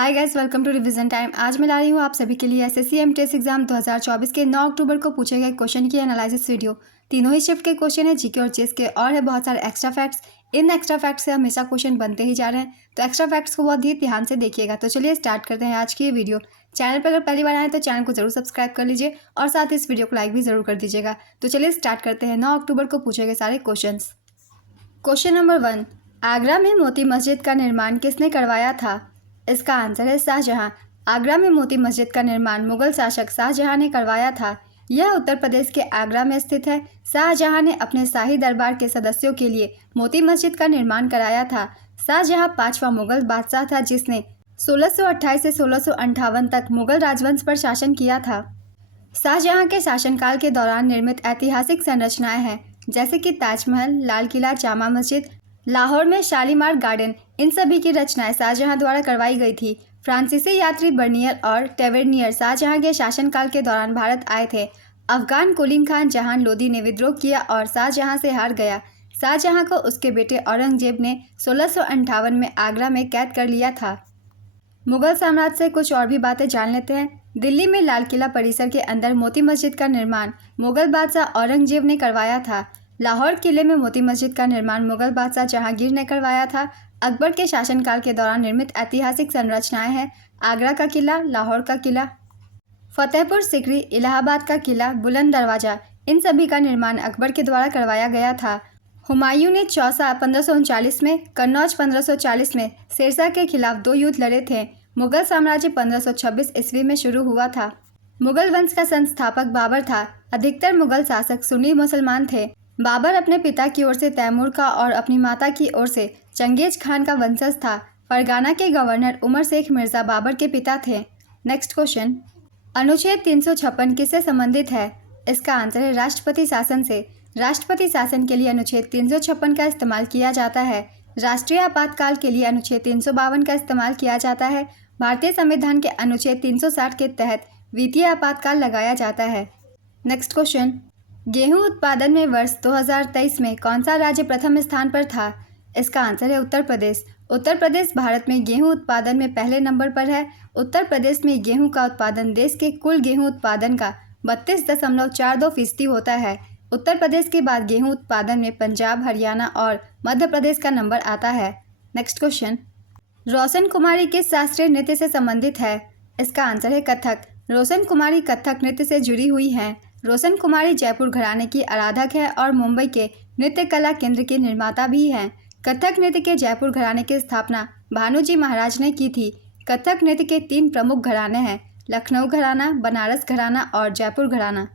Hi guys, welcome to revision time. आज मैं ला रही हूँ आप सभी के लिए एसएससी एमटीएस एग्जाम 2024 के 9 अक्टूबर को पूछे गए क्वेश्चन की एनालिसिस वीडियो। तीनों ही शिफ्ट के क्वेश्चन है, जीके और चेस के, और है बहुत सारे एक्स्ट्रा फैक्ट्स। इन एक्स्ट्रा फैक्ट्स से हमेशा क्वेश्चन बनते ही जा रहे हैं, तो एक्स्ट्रा फैक्ट्स को बहुत ही ध्यान से देखिएगा। तो चलिए स्टार्ट करते हैं आज की ये वीडियो। चैनल पर अगर पहली बार आए तो चैनल को जरूर सब्सक्राइब कर लीजिए और साथ ही इस वीडियो को लाइक भी जरूर कर दीजिएगा। तो चलिए स्टार्ट करते हैं 9 अक्टूबर को पूछे गए सारे क्वेश्चन। क्वेश्चन नंबर 1, आगरा में मोती मस्जिद का निर्माण किसने करवाया था? इसका आंसर है शाहजहां। आगरा में मोती मस्जिद का निर्माण मुगल शासक शाहजहां ने करवाया था। यह उत्तर प्रदेश के आगरा में स्थित है। शाहजहां ने अपने शाही दरबार के सदस्यों के लिए मोती मस्जिद का निर्माण कराया था। शाहजहां 5वां मुगल बादशाह था जिसने 1628 से 1658 तक मुगल राजवंश पर शासन किया था। शाहजहां के शासनकाल के दौरान निर्मित ऐतिहासिक संरचनाएं हैं जैसे कि ताजमहल, लाल किला, जामा मस्जिद, लाहौर में शालीमार गार्डन। इन सभी की रचनाएं शाहजहां द्वारा करवाई गई थी। फ्रांसीसी यात्री बर्नियर और टेवेर्नियर शाहजहां के शासनकाल के दौरान भारत आए थे। अफगान कुलीन खान जहान लोदी ने विद्रोह किया और शाहजहां से हार गया। शाहजहां को उसके बेटे औरंगजेब ने 1658 में आगरा में कैद कर लिया था। मुगल साम्राज्य से कुछ और भी बातें जान लेते हैं। दिल्ली में लाल किला परिसर के अंदर मोती मस्जिद का निर्माण मुगल बादशाह औरंगजेब ने करवाया था। लाहौर किले में मोती मस्जिद का निर्माण मुगल बादशाह जहांगीर ने करवाया था। अकबर के शासनकाल के दौरान निर्मित ऐतिहासिक संरचनाएं हैं आगरा का किला, लाहौर का किला, फतेहपुर सीकरी, इलाहाबाद का किला, बुलंद दरवाजा। इन सभी का निर्माण अकबर के द्वारा करवाया गया था। हुमायूं ने चौसा 1539 में, कन्नौज 1540 में शेरशाह के खिलाफ 2 युद्ध लड़े थे। मुगल साम्राज्य 1526 ईस्वी में शुरू हुआ था। मुगल वंश का संस्थापक बाबर था। अधिकतर मुगल शासक सुन्नी मुसलमान थे। बाबर अपने पिता की ओर से तैमूर का और अपनी माता की ओर से चंगेज खान का वंशज था। फरगाना के गवर्नर उमर शेख मिर्जा बाबर के पिता थे। नेक्स्ट क्वेश्चन, अनुच्छेद 356 किससे संबंधित है? इसका आंसर है राष्ट्रपति शासन से। राष्ट्रपति शासन के लिए अनुच्छेद 356 का इस्तेमाल किया जाता है। राष्ट्रीय आपातकाल के लिए अनुच्छेद 352 का इस्तेमाल किया जाता है। भारतीय संविधान के अनुच्छेद 360 के तहत वित्तीय आपातकाल लगाया जाता है। नेक्स्ट क्वेश्चन, गेहूं उत्पादन में वर्ष 2023 में कौन सा राज्य प्रथम स्थान पर था? इसका आंसर है उत्तर प्रदेश। उत्तर प्रदेश भारत में गेहूं उत्पादन में पहले नंबर पर है। उत्तर प्रदेश में गेहूं का उत्पादन देश के कुल गेहूं उत्पादन का 32.42% होता है। उत्तर प्रदेश के बाद गेहूं उत्पादन में पंजाब, हरियाणा और मध्य प्रदेश का नंबर आता है। नेक्स्ट क्वेश्चन, रोशन कुमारी किस शास्त्रीय नृत्य से संबंधित है? इसका आंसर है कथक। रोशन कुमारी कथक नृत्य से जुड़ी हुई हैं। रोशन कुमारी जयपुर घराने की आराधक है और मुंबई के नृत्य कला केंद्र की निर्माता भी हैं। कथक नृत्य के जयपुर घराने की स्थापना भानुजी महाराज ने की थी। कथक नृत्य के 3 प्रमुख घराने हैं, लखनऊ घराना, बनारस घराना और जयपुर घराना।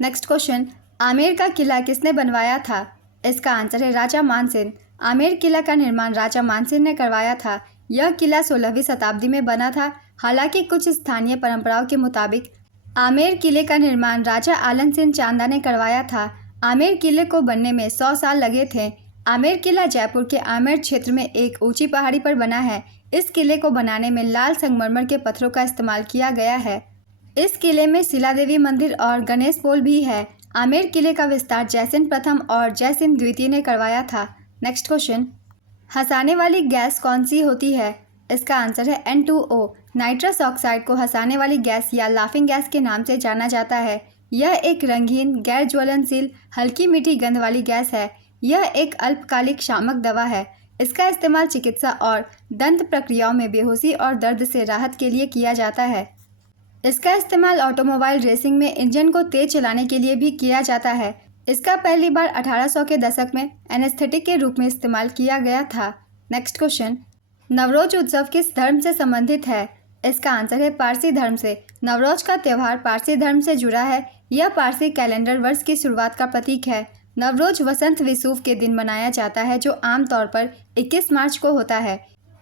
नेक्स्ट क्वेश्चन, आमेर का किला किसने बनवाया था? इसका आंसर है राजा मानसिंह। आमेर किला का निर्माण राजा मानसिंह ने करवाया था। यह किला 16वीं शताब्दी में बना था। हालांकि कुछ स्थानीय परंपराओं के मुताबिक आमेर किले का निर्माण राजा आलम सिंह चांदा ने करवाया था। आमेर किले को बनने में 100 साल लगे थे। आमेर किला जयपुर के आमेर क्षेत्र में एक ऊंची पहाड़ी पर बना है। इस किले को बनाने में लाल संगमरमर के पत्थरों का इस्तेमाल किया गया है। इस किले में शिला देवी मंदिर और गणेश पोल भी है। आमेर किले का विस्तार जयसिंह प्रथम और जयसिंह द्वितीय ने करवाया था। नेक्स्ट क्वेश्चन, हंसाने वाली गैस कौन सी होती है? इसका आंसर है N2O। नाइट्रस ऑक्साइड को हंसाने वाली गैस या लाफिंग गैस के नाम से जाना जाता है। यह एक रंगीन, गैर ज्वलनशील, हल्की मीठी गंध वाली गैस है। यह एक अल्पकालिक शामक दवा है। इसका इस्तेमाल चिकित्सा और दंत प्रक्रियाओं में बेहोशी और दर्द से राहत के लिए किया जाता है। इसका इस्तेमाल ऑटोमोबाइल रेसिंग में इंजन को तेज चलाने के लिए भी किया जाता है। इसका पहली बार 1800 के दशक में एनेस्थेटिक के रूप में इस्तेमाल किया गया था। नेक्स्ट क्वेश्चन, नवरोज उत्सव किस धर्म से संबंधित है? इसका आंसर है पारसी धर्म से। नवरोज का त्यौहार पारसी धर्म से जुड़ा है। यह पारसी कैलेंडर वर्ष की शुरुआत का प्रतीक है। नवरोज वसंत विषुव के दिन मनाया जाता है जो आमतौर पर 21 मार्च को होता है।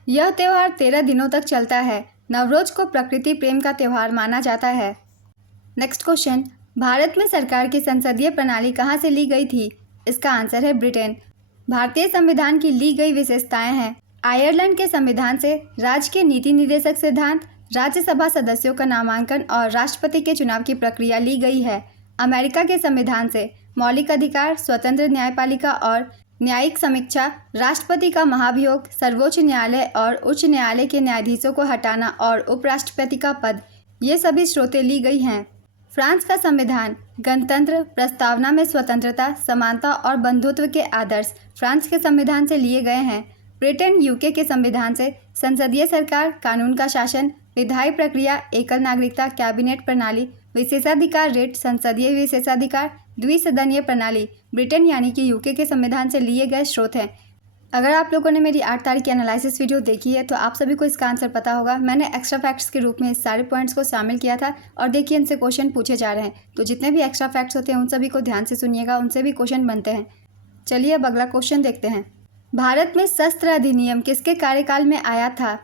यह त्यौहार 13 दिनों तक चलता है। नवरोज को प्रकृति प्रेम का त्यौहार माना जाता है। नेक्स्ट क्वेश्चन, भारत में सरकार की संसदीय प्रणाली कहाँ से ली गई थी? इसका आंसर है ब्रिटेन। भारतीय संविधान की ली गई विशेषताएं हैं, आयरलैंड के संविधान से राज्य के नीति निर्देशक सिद्धांत, राज्यसभा सदस्यों का नामांकन और राष्ट्रपति के चुनाव की प्रक्रिया ली गई है। अमेरिका के संविधान से मौलिक अधिकार, स्वतंत्र न्यायपालिका और न्यायिक समीक्षा, राष्ट्रपति का महाभियोग, सर्वोच्च न्यायालय और उच्च न्यायालय के न्यायाधीशों को हटाना और उपराष्ट्रपति का पद, ये सभी स्रोतें ली गई हैं। फ्रांस का संविधान, गणतंत्र, प्रस्तावना में स्वतंत्रता, समानता और बंधुत्व के आदर्श फ्रांस के संविधान से लिए गए हैं। ब्रिटेन यूके के संविधान से संसदीय सरकार, कानून का शासन, विधायी प्रक्रिया, एकल नागरिकता, कैबिनेट प्रणाली, विशेषाधिकार रेट, संसदीय विशेषाधिकार, द्विसदनीय प्रणाली ब्रिटेन यानी कि यूके के संविधान से लिए गए स्रोत हैं। अगर आप लोगों ने मेरी 8 तारीख की एनालिसिस वीडियो देखी है तो आप सभी को इसका आंसर पता होगा। मैंने एक्स्ट्रा फैक्ट्स के रूप में इस सारे पॉइंट्स को शामिल किया था और देखिए इनसे क्वेश्चन पूछे जा रहे हैं। तो जितने भी एक्स्ट्रा फैक्ट्स होते हैं उन सभी को ध्यान से सुनिएगा, उनसे भी क्वेश्चन बनते हैं। चलिए अब अगला क्वेश्चन देखते हैं। भारत में शस्त्र अधिनियम किसके कार्यकाल में आया था?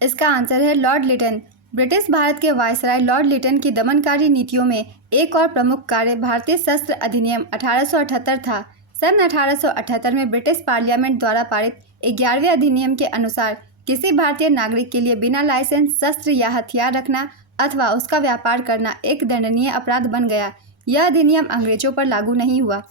इसका आंसर है लॉर्ड लिटन। ब्रिटिश भारत के वायसराय लॉर्ड लिटन की दमनकारी नीतियों में एक और प्रमुख कार्य भारतीय शस्त्र अधिनियम 1878 था। सन 1878 में ब्रिटिश पार्लियामेंट द्वारा पारित 11वें अधिनियम के अनुसार किसी भारतीय नागरिक के लिए बिना लाइसेंस शस्त्र या हथियार रखना अथवा उसका व्यापार करना एक दंडनीय अपराध बन गया। यह अधिनियम अंग्रेजों पर लागू नहीं हुआ।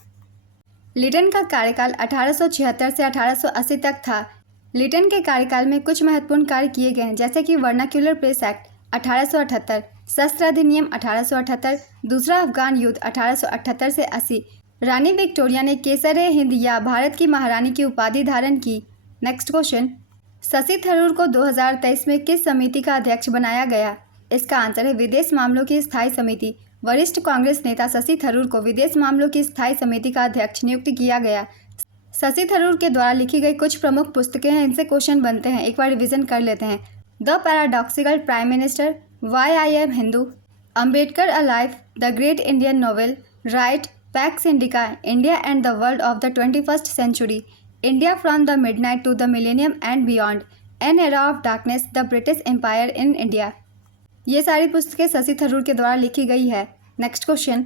लिटन का कार्यकाल 1876 से 1880 तक था। लिटन के कार्यकाल में कुछ महत्वपूर्ण कार्य किए गए जैसे कि वर्नाक्यूलर प्रेस एक्ट 1878, शस्त्र अधिनियम 1878, दूसरा अफगान युद्ध 1878 से 80। रानी विक्टोरिया ने केसर हिंद या भारत की महारानी की उपाधि धारण की। नेक्स्ट क्वेश्चन, शशि थरूर को 2023 में किस समिति का अध्यक्ष बनाया गया? इसका आंसर है विदेश मामलों की स्थायी समिति। वरिष्ठ कांग्रेस नेता शशि थरूर को विदेश मामलों की स्थायी समिति का अध्यक्ष नियुक्त किया गया। शशि थरूर के द्वारा लिखी गई कुछ प्रमुख पुस्तकें हैं, इनसे क्वेश्चन बनते हैं, एक बार रिवीजन कर लेते हैं। The paradoxical prime minister, why I am Hindu, Ambedkar alive, the great Indian novel, right, pax indica, India and the world of the 21st century, India from the midnight to the millennium and beyond, an era of darkness, the British empire in India. ये सारी पुस्तकें शशि थरूर के द्वारा लिखी गई है। Next question,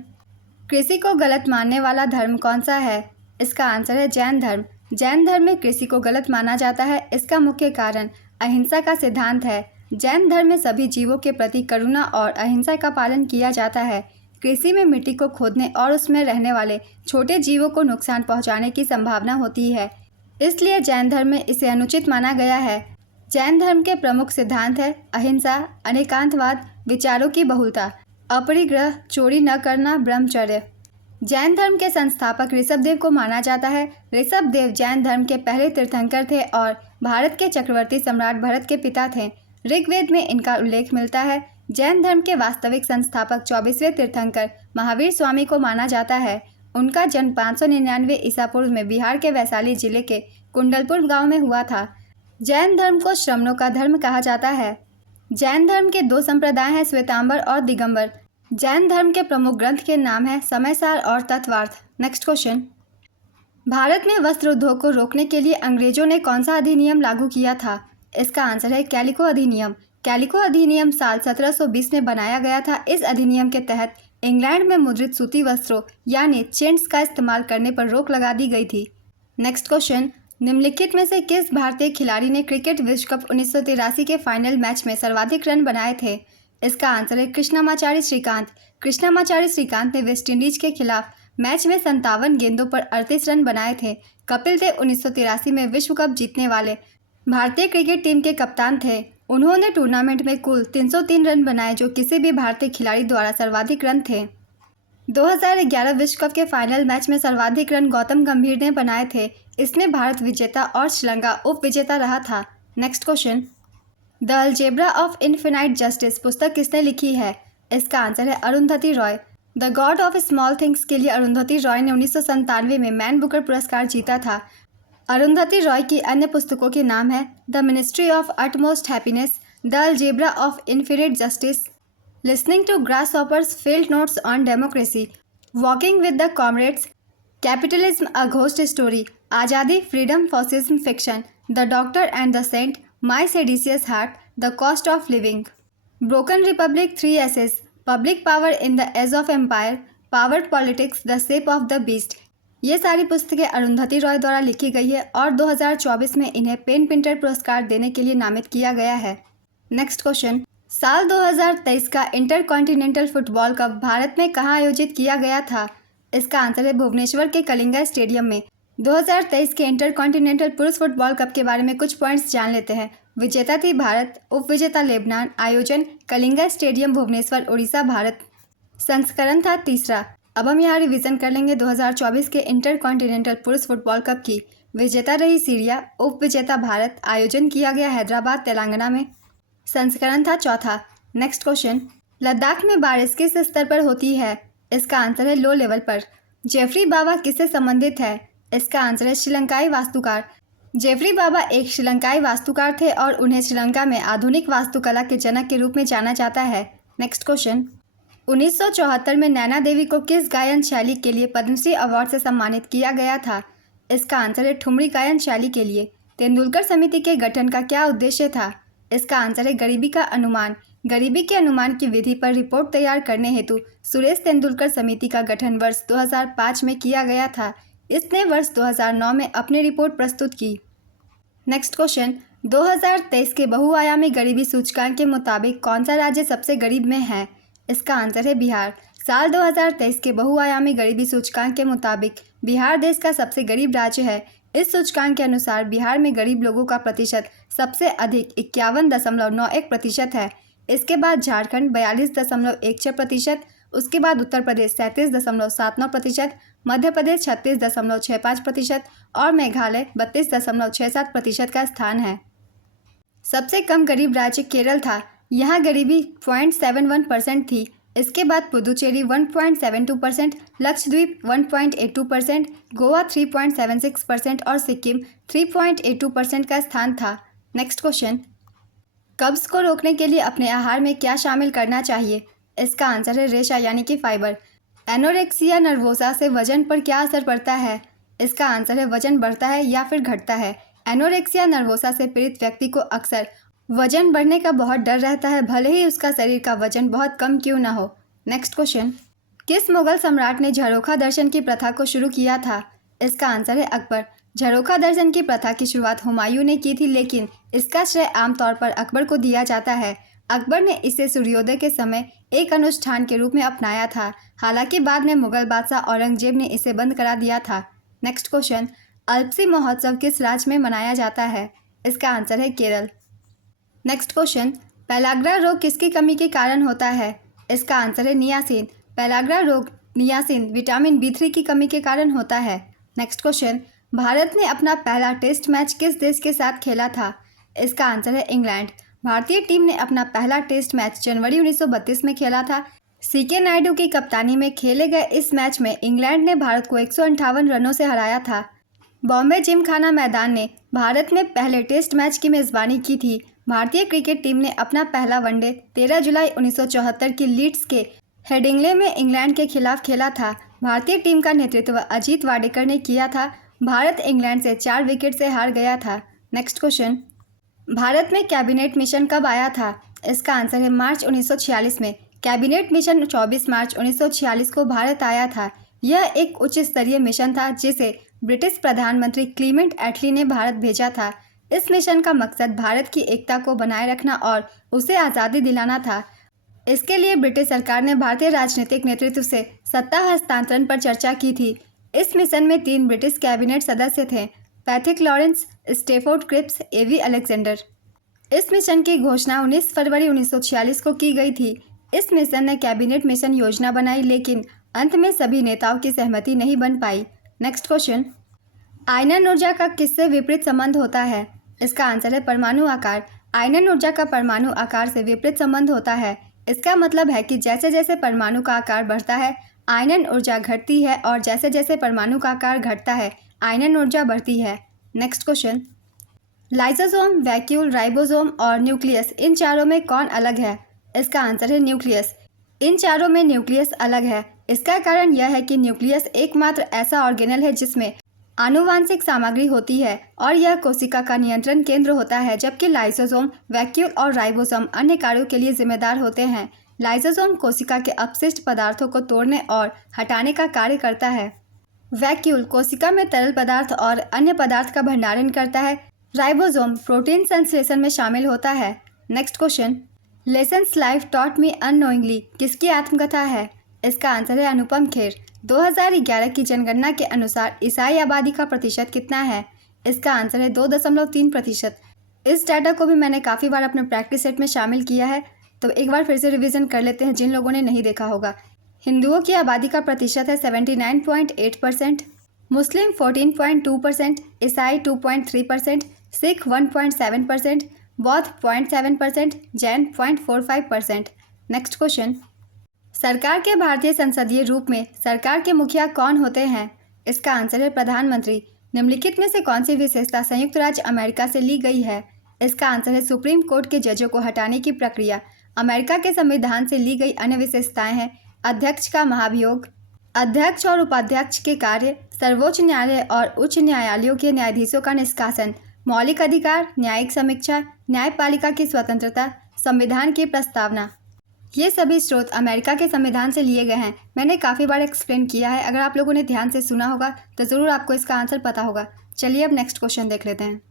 कृषि को गलत मानने वाला धर्म कौन सा है? इसका आंसर है जैन धर्म। जैन धर्म में कृषि को गलत माना जाता है। इसका मुख्य कारण अहिंसा का सिद्धांत है। जैन धर्म में सभी जीवों के प्रति करुणा और अहिंसा का पालन किया जाता है। कृषि में मिट्टी को खोदने और उसमें रहने वाले छोटे जीवों को नुकसान पहुंचाने की संभावना होती है, इसलिए जैन धर्म में इसे अनुचित माना गया है। जैन धर्म के प्रमुख सिद्धांत है अहिंसा, अनेकांतवाद, विचारों की बहुलता, अपरिग्रह, चोरी न करना, ब्रह्मचर्य। जैन धर्म के संस्थापक ऋषभदेव को माना जाता है। ऋषभदेव जैन धर्म के पहले तीर्थंकर थे और भारत के चक्रवर्ती सम्राट भरत के पिता थे। ऋग्वेद में इनका उल्लेख मिलता है। जैन धर्म के वास्तविक संस्थापक 24वें तीर्थंकर महावीर स्वामी को माना जाता है। उनका जन्म 599 ईसा पूर्व में बिहार के वैशाली जिले के कुंडलपुर गांव में हुआ था। जैन धर्म को श्रमणों का धर्म कहा जाता है। जैन धर्म के 2 संप्रदाय हैं, श्वेतांबर और दिगंबर। जैन धर्म के प्रमुख ग्रंथ के नाम है समयसार और तत्वार्थ। नेक्स्ट क्वेश्चन, भारत में वस्त्र उद्योग को रोकने के लिए अंग्रेजों ने कौन सा अधिनियम लागू किया था? इसका आंसर है कैलिको अधिनियम। कैलिको अधिनियम साल 1720 में बनाया गया था। इस अधिनियम के तहत इंग्लैंड में मुद्रित सूती वस्त्रों यानी चेंट्स का इस्तेमाल करने पर रोक लगा दी गई थी। नेक्स्ट क्वेश्चन, निम्नलिखित में से किस भारतीय खिलाड़ी ने क्रिकेट विश्व कप 1983 के फाइनल मैच में सर्वाधिक रन बनाए थे? इसका आंसर है कृष्णामाचारी श्रीकांत। कृष्णामाचारी श्रीकांत ने वेस्टइंडीज के खिलाफ मैच में 57 गेंदों पर 38 रन बनाए थे। कपिल देव 1983 में विश्व कप जीतने वाले भारतीय क्रिकेट टीम के कप्तान थे। उन्होंने टूर्नामेंट में कुल 303 रन बनाए, जो किसी भी भारतीय खिलाड़ी द्वारा सर्वाधिक रन थे। 2011 विश्व कप के फाइनल मैच में सर्वाधिक रन गौतम गंभीर ने बनाए थे। इसमें भारत विजेता और श्रीलंका उप विजेता रहा था। Next question, the algebra of infinite justice पुस्तक किसने लिखी है? इसका आंसर है Arundhati Roy. The God of small things के लिए अरुंधति रॉय ने 1997 में मैन बुकर पुरस्कार जीता था। अरुंधति रॉय की अन्य पुस्तकों के नाम है the ministry of utmost happiness, the algebra of infinite justice, listening to grasshoppers, field notes on democracy, walking with the comrades, capitalism a ghost story, Azadi, freedom, fascism, fiction, the doctor and the saint, my seditious heart, the cost of living, broken republic, 3 essays, public power in the age of empire, power politics, the shape of the beast. ये सारी पुस्तकें अरुंधति रॉय द्वारा लिखी गई है और 2024 में इन्हें पेन पिंटर पुरस्कार देने के लिए नामित किया गया है। नेक्स्ट क्वेश्चन, साल 2023 का इंटरकॉन्टिनेंटल फुटबॉल कप भारत में कहाँ आयोजित किया गया था? इसका आंसर है भुवनेश्वर के कलिंगा स्टेडियम में। 2023 के इंटरकॉन्टिनेंटल पुरुष फुटबॉल कप के बारे में कुछ पॉइंट्स जान लेते हैं। विजेता थी भारत, उपविजेता लेबनान, आयोजन कलिंगा स्टेडियम भुवनेश्वर उड़ीसा भारत। संस्करण था तीसरा। अब हम यहाँ रिवीजन कर लेंगे 2024 के इंटरकॉन्टिनेंटल पुरुष फुटबॉल कप की। विजेता रही सीरिया, उपविजेता भारत, आयोजन किया गया हैदराबाद तेलंगाना में। संस्करण था चौथा। नेक्स्ट क्वेश्चन, लद्दाख में बारिश किस स्तर पर होती है? इसका आंसर है लो लेवल पर। जेफरी बाबा किससे संबंधित है? इसका आंसर है श्रीलंकाई वास्तुकार। जेफरी बाबा एक श्रीलंकाई वास्तुकार थे और उन्हें श्रीलंका में आधुनिक वास्तुकला के जनक के रूप में जाना जाता है। नेक्स्ट क्वेश्चन, 1974 में नैना देवी को किस गायन शैली के लिए पद्मश्री अवार्ड से सम्मानित किया गया था? इसका आंसर है ठुमरी गायन शैली के लिए। तेंदुलकर समिति के गठन का क्या उद्देश्य था? इसका आंसर है गरीबी का अनुमान। गरीबी के अनुमान की विधि पर रिपोर्ट तैयार करने हेतु सुरेश तेंदुलकर समिति का गठन वर्ष 2005 में किया गया था। इसने वर्ष 2009 में अपनी रिपोर्ट प्रस्तुत की। नेक्स्ट क्वेश्चन, 2023 के बहुआयामी गरीबी सूचकांक के मुताबिक कौन सा राज्य सबसे गरीब में है? इसका आंसर है बिहार। साल 2023 के बहुआयामी गरीबी सूचकांक के मुताबिक बिहार देश का सबसे गरीब राज्य है। इस सूचकांक के अनुसार बिहार में गरीब लोगों का प्रतिशत सबसे अधिक 51.91% है। इसके बाद झारखंड 42.16%, उसके बाद उत्तर प्रदेश 37.79%, मध्य प्रदेश 36.65% और मेघालय 32.67% का स्थान है। सबसे कम गरीब राज्य केरल था। यहाँ गरीबी 0.71% थी। इसके बाद पुदुचेरी 1.72%, लक्षद्वीप 1.82%, गोवा 3.76% और सिक्किम 3.82% का स्थान था। नेक्स्ट क्वेश्चन, कब्ज को रोकने के लिए अपने आहार में क्या शामिल करना चाहिए? इसका आंसर है रेशा यानी कि फाइबर। एनोरेक्सिया नर्वोसा से वजन पर क्या असर पड़ता है? इसका आंसर है वजन बढ़ता है या फिर घटता है। एनोरेक्सिया नर्वोसा से पीड़ित व्यक्ति को अक्सर वजन बढ़ने का बहुत डर रहता है, भले ही उसका शरीर का वजन बहुत कम क्यों ना हो। नेक्स्ट क्वेश्चन, किस मुगल सम्राट ने झरोखा दर्शन की प्रथा को शुरू किया था? इसका आंसर है अकबर। झरोखा दर्शन की प्रथा की शुरुआत हुमायूं ने की थी, लेकिन इसका श्रेय आमतौर पर अकबर को दिया जाता है। अकबर ने इसे सूर्योदय के समय एक अनुष्ठान के रूप में अपनाया था। हालांकि बाद में मुगल बादशाह औरंगजेब ने इसे बंद करा दिया था। नेक्स्ट क्वेश्चन, अल्पसी महोत्सव किस राज्य में मनाया जाता है? इसका आंसर है केरल। नेक्स्ट क्वेश्चन, पेलाग्रा रोग किसकी कमी के कारण होता है? इसका आंसर है नियासिन। पेलाग्रा रोग नियासिन विटामिन B3 की कमी के कारण होता है। नेक्स्ट क्वेश्चन, भारत ने अपना पहला टेस्ट मैच किस देश के साथ खेला था? इसका आंसर है इंग्लैंड। भारतीय टीम ने अपना पहला टेस्ट मैच जनवरी 1932 में खेला था। CK नायडू की कप्तानी में खेले गए इस मैच में इंग्लैंड ने भारत को 158 रनों से हराया था। बॉम्बे जिमखाना मैदान ने भारत में पहले टेस्ट मैच की मेज़बानी की थी। भारतीय क्रिकेट टीम ने अपना पहला वनडे 13 जुलाई 1974 की लीड्स के हेडिंग्ले में इंग्लैंड के खिलाफ खेला था। भारतीय टीम का नेतृत्व अजीत वाडेकर ने किया था। भारत इंग्लैंड से 4 विकेट से हार गया था। नेक्स्ट क्वेश्चन, भारत में कैबिनेट मिशन कब आया था? इसका आंसर है मार्च 1946 में। कैबिनेट मिशन 24 मार्च 1946 को भारत आया था। यह एक उच्च स्तरीय मिशन था जिसे ब्रिटिश प्रधानमंत्री क्लीमेंट एटली ने भारत भेजा था। इस मिशन का मकसद भारत की एकता को बनाए रखना और उसे आज़ादी दिलाना था। इसके लिए ब्रिटिश सरकार ने भारतीय राजनीतिक नेतृत्व से सत्ता हस्तांतरण पर चर्चा की थी। इस मिशन में 3 ब्रिटिश कैबिनेट सदस्य थे, Pethick Lawrence, Stafford Cripps, A.V. Alexander. इस मिशन की घोषणा 19 फरवरी 1946 को की गई थी। इस मिशन ने कैबिनेट मिशन योजना बनाई, लेकिन अंत में सभी नेताओं की सहमति नहीं बन पाई। नेक्स्ट क्वेश्चन, आयनन ऊर्जा का किससे विपरीत संबंध होता है? इसका आंसर है परमाणु आकार। आयनन ऊर्जा का परमाणु आकार से विपरीत संबंध होता है। इसका मतलब है कि जैसे जैसे परमाणु का आकार बढ़ता है आयनन ऊर्जा घटती है और जैसे जैसे परमाणु का आकार घटता है आयनन ऊर्जा बढ़ती है। Next question, lysosome, vacuole, ribosome और न्यूक्लियस, इन चारों में कौन अलग है? इसका आंसर है न्यूक्लियस। इन चारों में न्यूक्लियस अलग है। इसका कारण यह है कि न्यूक्लियस एकमात्र ऐसा ऑर्गेनल है जिसमें आनुवांशिक सामग्री होती है और यह कोशिका का नियंत्रण केंद्र होता है, जबकि लाइसोसोम, वैक्यूल और राइबोसोम अन्य कार्यों के लिए जिम्मेदार होते हैं। लाइसोसोम कोशिका के अपशिष्ट पदार्थों को तोड़ने और हटाने का कार्य करता है। वैक्यूल कोशिका में तरल पदार्थ और अन्य पदार्थ का भंडारण करता है। राइबोसोम प्रोटीन संश्लेषण में शामिल होता है। Next question, lessons life taught me unknowingly किसकी आत्मकथा है? इसका आंसर है अनुपम खेर। 2011 की जनगणना के अनुसार ईसाई आबादी का प्रतिशत कितना है? इसका आंसर है 2.3%। इस डाटा को भी मैंने काफ़ी बार अपने प्रैक्टिस सेट में शामिल किया है, तो एक बार फिर से रिवीजन कर लेते हैं जिन लोगों ने नहीं देखा होगा। हिंदुओं की आबादी का प्रतिशत है 79.8%, मुस्लिम 14.2%, ईसाई 2.3%, सिख 1.7%, बौद्ध 0.7%, जैन 0.45%। नेक्स्ट क्वेश्चन, सरकार के भारतीय संसदीय रूप में सरकार के मुखिया कौन होते हैं? इसका आंसर है प्रधानमंत्री। निम्नलिखित में से कौन सी विशेषता संयुक्त राज्य अमेरिका से ली गई है? इसका आंसर है सुप्रीम कोर्ट के जजों को हटाने की प्रक्रिया। अमेरिका के संविधान से ली गई अन्य विशेषताएं हैं अध्यक्ष का महाभियोग, अध्यक्ष और उपाध्यक्ष के कार्य, सर्वोच्च न्यायालय और उच्च न्यायालयों के न्यायाधीशों का निष्कासन, मौलिक अधिकार, न्यायिक समीक्षा, न्यायपालिका की स्वतंत्रता, संविधान की प्रस्तावना। ये सभी स्रोत अमेरिका के संविधान से लिए गए हैं। मैंने काफ़ी बार एक्सप्लेन किया है, अगर आप लोगों ने ध्यान से सुना होगा तो ज़रूर आपको इसका आंसर पता होगा। चलिए अब नेक्स्ट क्वेश्चन देख लेते हैं।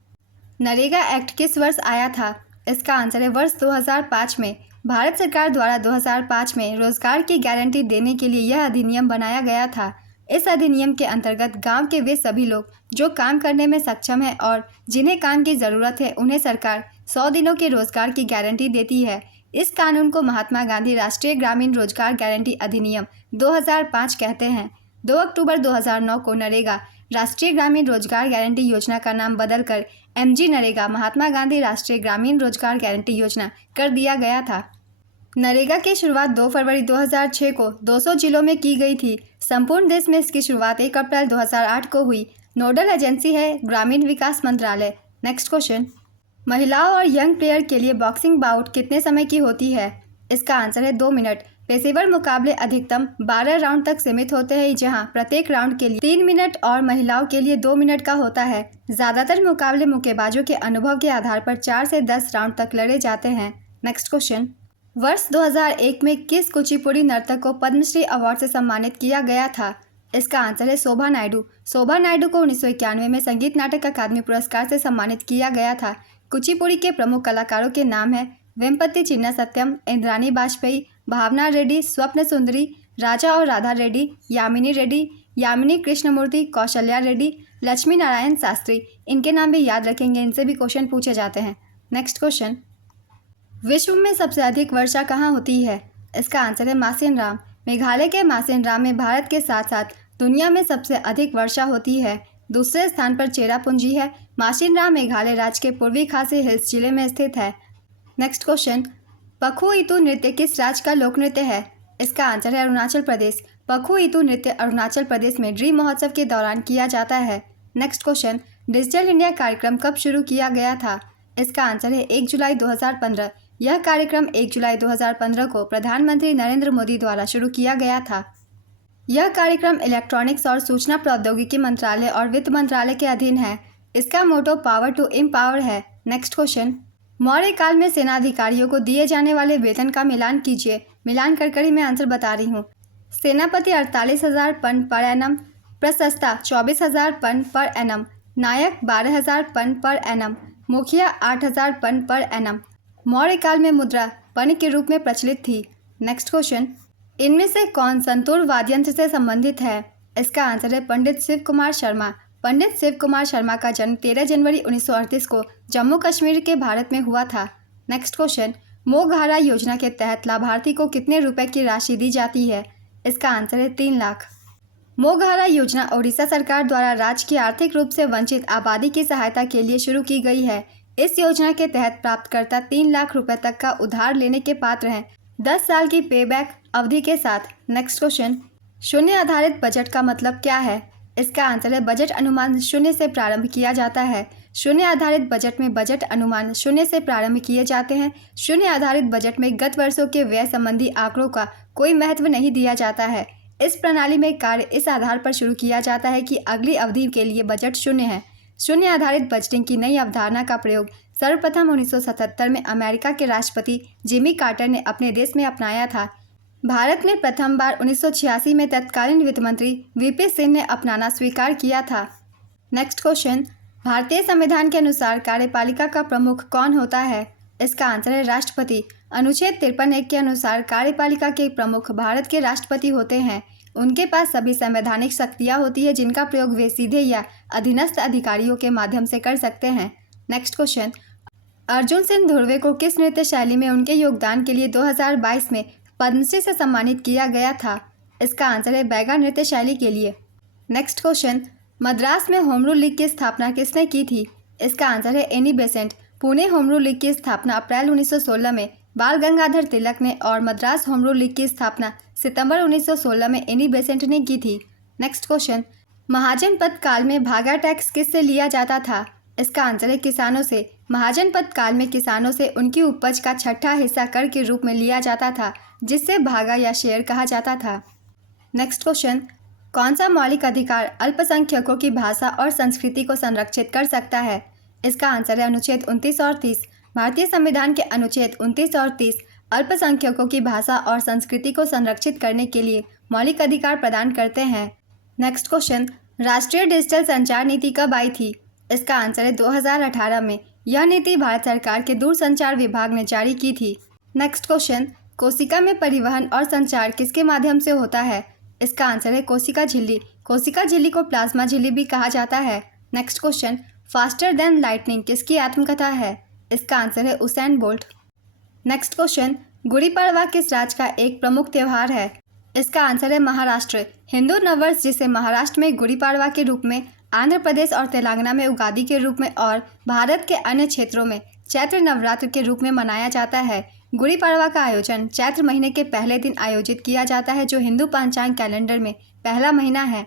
नरेगा एक्ट किस वर्ष आया था? इसका आंसर है वर्ष 2005 में। भारत सरकार द्वारा 2005 में रोजगार की गारंटी देने के लिए यह अधिनियम बनाया गया था। इस अधिनियम के अंतर्गत गांव के वे सभी लोग जो काम करने में सक्षम हैं और जिन्हें काम की ज़रूरत है उन्हें सरकार 100 दिनों के रोजगार की गारंटी देती है। इस कानून को महात्मा गांधी राष्ट्रीय ग्रामीण रोजगार गारंटी अधिनियम 2005 कहते हैं। 2 अक्टूबर 2009 को नरेगा राष्ट्रीय ग्रामीण रोजगार गारंटी योजना का नाम बदलकर MG नरेगा महात्मा गांधी राष्ट्रीय ग्रामीण रोजगार गारंटी योजना कर दिया गया था। नरेगा की शुरुआत 2 फरवरी 2006 को 200 जिलों में की गई थी। संपूर्ण देश में इसकी शुरुआत 1 अप्रैल 2008 को हुई। नोडल एजेंसी है ग्रामीण विकास मंत्रालय। नेक्स्ट क्वेश्चन, महिलाओं और यंग प्लेयर के लिए बॉक्सिंग बाउट कितने समय की होती है? इसका आंसर है 2 मिनट। पेशेवर मुकाबले अधिकतम 12 राउंड तक सीमित होते हैं, जहां प्रत्येक राउंड के लिए 3 मिनट और महिलाओं के लिए 2 मिनट का होता है। ज़्यादातर मुकाबले मुक्केबाजों के अनुभव के आधार पर 4 से 10 राउंड तक लड़े जाते हैं। नेक्स्ट क्वेश्चन, वर्ष 2001 में किस कुचिपुड़ी नर्तक को पद्मश्री अवार्ड से सम्मानित किया गया था? इसका आंसर है शोभा नायडू। शोभा नायडू को 1991 में संगीत नाटक अकादमी पुरस्कार से सम्मानित किया गया था। कुचिपुड़ी के प्रमुख कलाकारों के नाम हैं वेम्पति चिन्ना सत्यम, इंद्रानी वाजपेयी, भावना रेड्डी, स्वप्न सुंदरी, राजा और राधा रेड्डी, यामिनी रेड्डी, यामिनी कृष्णमूर्ति, कौशल्या रेड्डी, लक्ष्मी नारायण शास्त्री। इनके नाम भी याद रखेंगे, इनसे भी क्वेश्चन पूछे जाते हैं। नेक्स्ट क्वेश्चन, विश्व में सबसे अधिक वर्षा कहाँ होती है? इसका आंसर है मासिनराम। मेघालय के मासिनराम में भारत के साथ साथ दुनिया में सबसे अधिक वर्षा होती है। दूसरे स्थान पर चेरापूंजी है। मासिनराम मेघालय राज्य के पूर्वी खासी हिल्स जिले में स्थित है। नेक्स्ट क्वेश्चन, पखू इतू नृत्य किस राज्य का लोक नृत्य है? इसका आंसर है अरुणाचल प्रदेश। पखू इतू नृत्य अरुणाचल प्रदेश में ड्रीम महोत्सव के दौरान किया जाता है। नेक्स्ट क्वेश्चन, डिजिटल इंडिया कार्यक्रम कब शुरू किया गया था? इसका आंसर है 1 जुलाई 2015। यह कार्यक्रम 1 जुलाई 2015 को प्रधानमंत्री नरेंद्र मोदी द्वारा शुरू किया गया था। यह कार्यक्रम इलेक्ट्रॉनिक्स और सूचना प्रौद्योगिकी मंत्रालय और वित्त मंत्रालय के अधीन है। इसका मोटो पावर टू एम्पावर है। नेक्स्ट क्वेश्चन, मौर्य काल में सेनाधिकारियों को दिए जाने वाले वेतन का मिलान कीजिए। मिलान कर ही मैं आंसर बता रही हूँ। सेनापति 48,000 पन पर एनम, प्रशस्ता 24,000 पन पर एनम, नायक 12,000 पन पर एनम, मुखिया 8,000 पन पर एनम। मौर्य काल में मुद्रा पन के रूप में प्रचलित थी। नेक्स्ट क्वेश्चन, इनमें से कौन संतूर वाद्ययंत्र से संबंधित है? इसका आंसर है पंडित शिव कुमार शर्मा। पंडित शिव कुमार शर्मा का जन्म 13 जनवरी 1938 को जम्मू कश्मीर के भारत में हुआ था। नेक्स्ट क्वेश्चन, मोघारा योजना के तहत लाभार्थी को कितने रुपए की राशि दी जाती है? इसका आंसर है 3 लाख। मोघारा योजना ओडिशा सरकार द्वारा राज्य की आर्थिक रूप से वंचित आबादी की सहायता के लिए शुरू की गई है। इस योजना के तहत प्राप्तकर्ता 3 लाख रुपए तक का उधार लेने के पात्र हैं, 10 साल की पेबैक अवधि के साथ। नेक्स्ट क्वेश्चन, शून्य आधारित बजट का मतलब क्या है? इसका आंसर है बजट अनुमान शून्य से प्रारंभ किया जाता है। शून्य आधारित बजट में बजट अनुमान शून्य से प्रारंभ किए जाते हैं। शून्य आधारित बजट में गत वर्षों के व्यय संबंधी आंकड़ों का कोई महत्व नहीं दिया जाता है। इस प्रणाली में कार्य इस आधार पर शुरू किया जाता है कि अगली अवधि के लिए बजट शून्य है। शून्य आधारित बजटिंग की नई अवधारणा का प्रयोग सर्वप्रथम 1977 में अमेरिका के राष्ट्रपति जिमी कार्टर ने अपने देश में अपनाया था। भारत में प्रथम बार 1986 में तत्कालीन वित्त मंत्री वीपी सिंह ने अपनाना स्वीकार किया था। नेक्स्ट क्वेश्चन, भारतीय संविधान के अनुसार कार्यपालिका का प्रमुख कौन होता है? इसका आंसर है राष्ट्रपति। अनुच्छेद 53(1) के अनुसार कार्यपालिका के प्रमुख भारत के राष्ट्रपति होते हैं। उनके पास सभी संवैधानिक शक्तियाँ होती है जिनका प्रयोग वे सीधे या अधीनस्थ अधिकारियों के माध्यम से कर सकते हैं। नेक्स्ट क्वेश्चन, अर्जुन सिंह धुर्वे को किस नृत्य शैली में उनके योगदान के लिए 2022 में पद्मश्री से सम्मानित किया गया था? इसका आंसर है बैगा नृत्य शैली के लिए। नेक्स्ट क्वेश्चन, मद्रास में होम रूल लीग की स्थापना किसने की थी? इसका आंसर है Annie Besant. Pune home rule league की स्थापना अप्रैल 1916 में बाल गंगाधर तिलक ने और मद्रास होम रूल लीग की स्थापना सितंबर 1916 में एनी बेसेंट ने की थी। नेक्स्ट क्वेश्चन, महाजनपद काल में भागा टैक्स किससे लिया जाता था? इसका आंसर है किसानों से। महाजनपद काल में किसानों से उनकी उपज का छठा हिस्सा कर के रूप में लिया जाता था, जिससे भागा या शेयर कहा जाता था। नेक्स्ट क्वेश्चन, कौन सा मौलिक अधिकार अल्पसंख्यकों की भाषा और संस्कृति को संरक्षित कर सकता है? इसका आंसर है अनुच्छेद 29 और 30। भारतीय संविधान के अनुच्छेद 29 और 30 अल्पसंख्यकों की भाषा और संस्कृति को संरक्षित करने के लिए मौलिक अधिकार प्रदान करते हैं। नेक्स्ट क्वेश्चन, राष्ट्रीय डिजिटल संचार नीति कब आई थी? इसका आंसर है 2018 में। यह नीति भारत सरकार के दूरसंचार विभाग ने जारी की थी। नेक्स्ट क्वेश्चन, कोशिका में परिवहन और संचार किसके माध्यम से होता है? इसका आंसर है कोशिका झिल्ली। कोशिका झिल्ली को प्लाज्मा झिल्ली भी कहा जाता है। Next question, faster than lightning किसकी आत्मकथा है? इसका आंसर है Usain Bolt. Next question, Gudi Padwa किस राज्य का एक प्रमुख त्यौहार है? इसका आंसर है महाराष्ट्र। हिंदू नववर्ष जिसे महाराष्ट्र में गुड़ी पड़वा के रूप में, आंध्र प्रदेश और तेलंगाना में उगादी के रूप में और भारत के अन्य क्षेत्रों में चैत्र नवरात्र के रूप में मनाया जाता है। गुड़ी पड़वा का आयोजन चैत्र महीने के पहले दिन आयोजित किया जाता है, जो हिंदू पंचांग कैलेंडर में पहला महीना है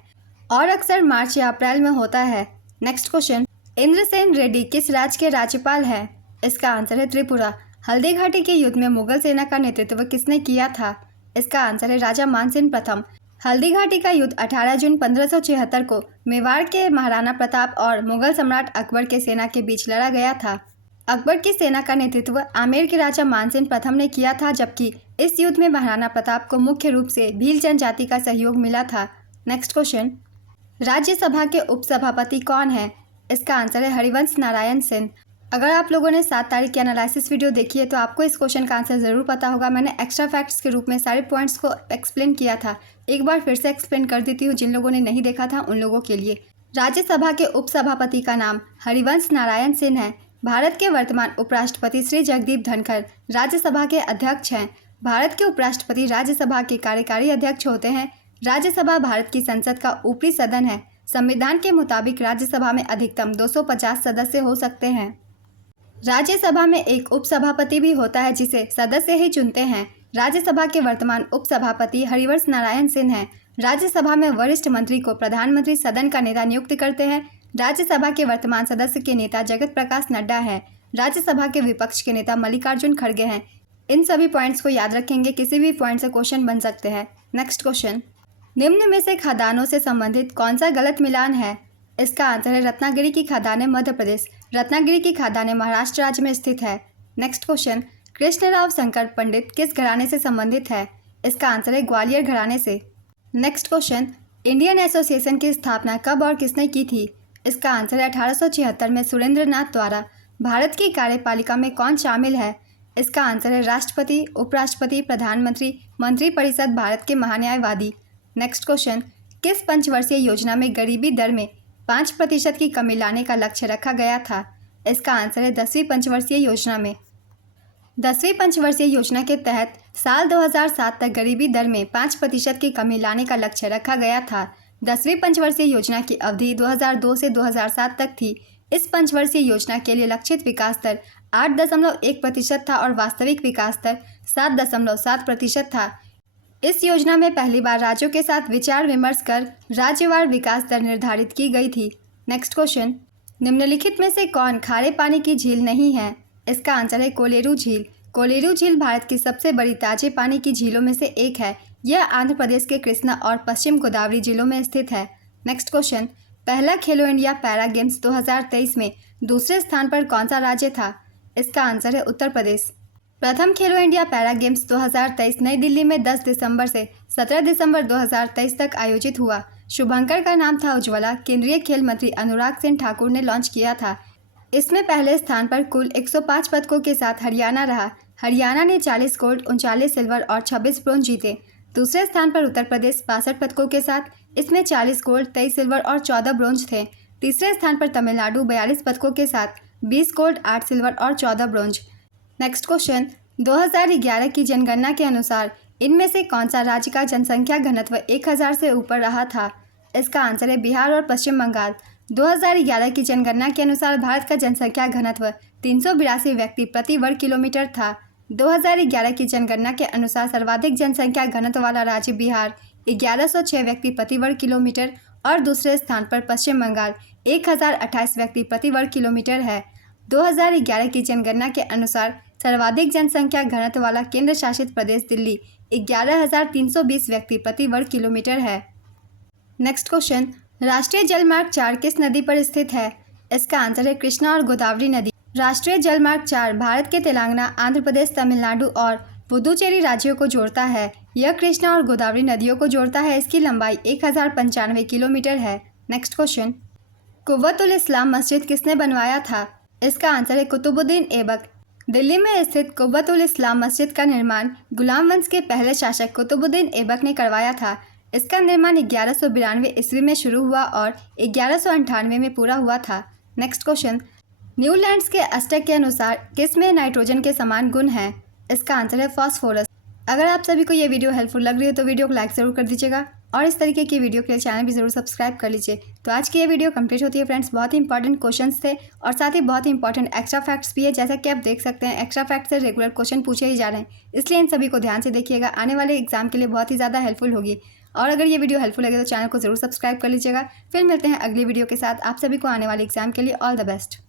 और अक्सर मार्च या अप्रैल में होता है। नेक्स्ट क्वेश्चन, इंद्रसेन रेड्डी किस राज्य के राज्यपाल हैं? इसका आंसर है त्रिपुरा। हल्दी घाटी के युद्ध में मुगल सेना का नेतृत्व किसने किया था? इसका आंसर है राजा मानसिंह प्रथम। हल्दी घाटी का युद्ध 18 जून 1576 को मेवाड़ के महाराणा प्रताप और मुगल सम्राट अकबर के सेना के बीच लड़ा गया था। अकबर की सेना का नेतृत्व आमेर के राजा मानसिंह प्रथम ने किया था, जबकि इस युद्ध में महाराणा प्रताप को मुख्य रूप से भील जनजाति का सहयोग मिला था। नेक्स्ट क्वेश्चन, राज्यसभा के उपसभापति कौन है? इसका आंसर है हरिवंश नारायण सिंह। अगर आप लोगों ने 7 तारीख की एनालिसिस वीडियो देखी है तो आपको इस क्वेश्चन का आंसर ज़रूर पता होगा। मैंने एक्स्ट्रा फैक्ट्स के रूप में सारे पॉइंट्स को एक्सप्लेन किया था। एक बार फिर से एक्सप्लेन कर देती हूँ, जिन लोगों ने नहीं देखा था उन लोगों के लिए। राज्यसभा के उपसभापति का नाम हरिवंश नारायण सिंह है। भारत के वर्तमान उपराष्ट्रपति श्री जगदीप धनखड़ राज्यसभा के अध्यक्ष हैं। भारत के उपराष्ट्रपति राज्यसभा के कार्यकारी अध्यक्ष होते हैं। राज्यसभा भारत की संसद का ऊपरी सदन है। संविधान के मुताबिक राज्यसभा में अधिकतम 250 सदस्य हो सकते हैं। राज्यसभा में एक उपसभापति भी होता है, जिसे सदस्य ही चुनते हैं। राज्यसभा के वर्तमान उपसभापति हरिवंश नारायण सिंह हैं। राज्यसभा में वरिष्ठ मंत्री को प्रधानमंत्री सदन का नेता नियुक्त करते हैं। राज्यसभा के वर्तमान सदस्य के नेता जगत प्रकाश नड्डा हैं। राज्यसभा के विपक्ष के नेता मल्लिकार्जुन खड़गे हैं। इन सभी पॉइंट्स को याद रखेंगे, किसी भी पॉइंट से क्वेश्चन बन सकते हैं। नेक्स्ट क्वेश्चन, निम्न में से खदानों से संबंधित कौन सा गलत मिलान है? इसका आंसर है रत्नागिरी की खदानें मध्य प्रदेश। रत्नागिरी की खदानें महाराष्ट्र राज्य में स्थित है। नेक्स्ट क्वेश्चन, कृष्णराव शंकर पंडित किस घराने से संबंधित है? इसका आंसर है ग्वालियर घराने से। नेक्स्ट क्वेश्चन, इंडियन एसोसिएशन की स्थापना कब और किसने की थी? इसका आंसर है 1876 में सुरेंद्रनाथ द्वारा। भारत की कार्यपालिका में कौन शामिल है? इसका आंसर है राष्ट्रपति, उपराष्ट्रपति, प्रधानमंत्री, मंत्रिपरिषद, भारत के महान्यायवादी। नेक्स्ट क्वेश्चन, किस पंचवर्षीय योजना में गरीबी दर में 5% की कमी लाने का लक्ष्य रखा गया था? इसका आंसर है 10वीं पंचवर्षीय योजना में। 10वीं पंचवर्षीय योजना के तहत साल 2007 तक गरीबी दर में 5% की कमी लाने का लक्ष्य रखा गया था। 10वीं पंचवर्षीय योजना की अवधि 2002 से 2007 तक थी। इस पंचवर्षीय योजना के लिए लक्षित विकास दर 8.1% था और वास्तविक विकास दर 7.7% था। इस योजना में पहली बार राज्यों के साथ विचार विमर्श कर राज्यवार विकास दर निर्धारित की गई थी। नेक्स्ट क्वेश्चन, निम्नलिखित में से कौन खारे पानी की झील नहीं है? इसका आंसर है कोलेरू झील। कोलेरू झील भारत की सबसे बड़ी ताजे पानी की झीलों में से एक है। यह आंध्र प्रदेश के कृष्णा और पश्चिम गोदावरी जिलों में स्थित है। नेक्स्ट क्वेश्चन, पहला खेलो इंडिया पैरा गेम्स 2023 में दूसरे स्थान पर कौन सा राज्य था? इसका आंसर है उत्तर प्रदेश। प्रथम खेलो इंडिया पैरा गेम्स 2023 नई दिल्ली में 10 दिसंबर से 17 दिसंबर 2023 तक आयोजित हुआ। शुभंकर का नाम था उज्ज्वला। केंद्रीय खेल मंत्री अनुराग सिंह ठाकुर ने लॉन्च किया था। इसमें पहले स्थान पर कुल 105 पदकों के साथ हरियाणा रहा। हरियाणा ने 40 गोल्ड, 39 सिल्वर और 26 ब्रोंज जीते। दूसरे स्थान पर उत्तर प्रदेश 62 पदकों के साथ, इसमें 40 गोल्ड, 23 सिल्वर और 14 ब्रोंज थे। तीसरे स्थान पर तमिलनाडु 42 पदकों के साथ, 20 गोल्ड, 8 सिल्वर और 14 ब्रोंज। नेक्स्ट क्वेश्चन, 2011 की जनगणना के अनुसार इनमें से कौन सा राज्य का जनसंख्या घनत्व 1000 से ऊपर रहा था? इसका आंसर है बिहार और पश्चिम बंगाल। 2011 की जनगणना के अनुसार भारत का जनसंख्या घनत्व 382 व्यक्ति प्रति वर्ग किलोमीटर था। 2011 की जनगणना के अनुसार सर्वाधिक जनसंख्या घनत्व वाला राज्य बिहार 1106 व्यक्ति प्रति वर्ग किलोमीटर और दूसरे स्थान पर पश्चिम बंगाल 1028 व्यक्ति प्रति वर्ग किलोमीटर है। 2011 की जनगणना के अनुसार सर्वाधिक जनसंख्या घनत्व वाला केंद्र शासित प्रदेश दिल्ली 11,320 व्यक्ति प्रति वर्ग किलोमीटर है। नेक्स्ट क्वेश्चन, राष्ट्रीय जलमार्ग 4 किस नदी पर स्थित है? इसका आंसर है कृष्णा और गोदावरी नदी। राष्ट्रीय जलमार्ग 4 भारत के तेलंगाना, आंध्र प्रदेश, तमिलनाडु और पुदुचेरी राज्यों को जोड़ता है। यह कृष्णा और गोदावरी नदियों को जोड़ता है। इसकी लंबाई 1095 किलोमीटर है। नेक्स्ट क्वेश्चन, कुव्वतुल इस्लाम मस्जिद किसने बनवाया था? इसका आंसर है कुतुबुद्दीन ऐबक। दिल्ली में स्थित कुव्वतुल इस्लाम मस्जिद का निर्माण गुलाम वंश के पहले शासक कुतुबुद्दीन ऐबक ने करवाया था। इसका निर्माण 1192 ईस्वी में शुरू हुआ और 1198 में पूरा हुआ था। नेक्स्ट क्वेश्चन, न्यूलैंड्स के अष्टक के अनुसार किसमें नाइट्रोजन के समान गुण हैं? इसका आंसर है फॉस्फोरस। अगर आप सभी को ये वीडियो हेल्पफुल लग रही है तो वीडियो को लाइक ज़रूर कर दीजिएगा और इस तरीके की वीडियो के लिए चैनल भी ज़रूर सब्सक्राइब कर लीजिए। तो आज की ये वीडियो कंप्लीट होती है फ्रेंड्स। बहुत ही इंपॉर्टेंट क्वेश्चंस थे और साथ ही बहुत ही इंपॉर्टेंट एक्स्ट्रा फैक्ट्स भी है। जैसा कि आप देख सकते हैं एक्स्ट्रा फैक्ट से रेगुलर क्वेश्चन पूछे ही जा रहे हैं, इसलिए इन सभी को ध्यान से देखिएगा। आने वाले एग्जाम के लिए बहुत ही ज़्यादा हेल्पफुल होगी। और अगर ये वीडियो हेल्पफुल लगे तो चैनल को ज़रूर सब्सक्राइब कर लीजिएगा। फिर मिलते हैं अगली वीडियो के साथ। आप सभी को आने वाले एग्जाम के लिए ऑल द बेस्ट।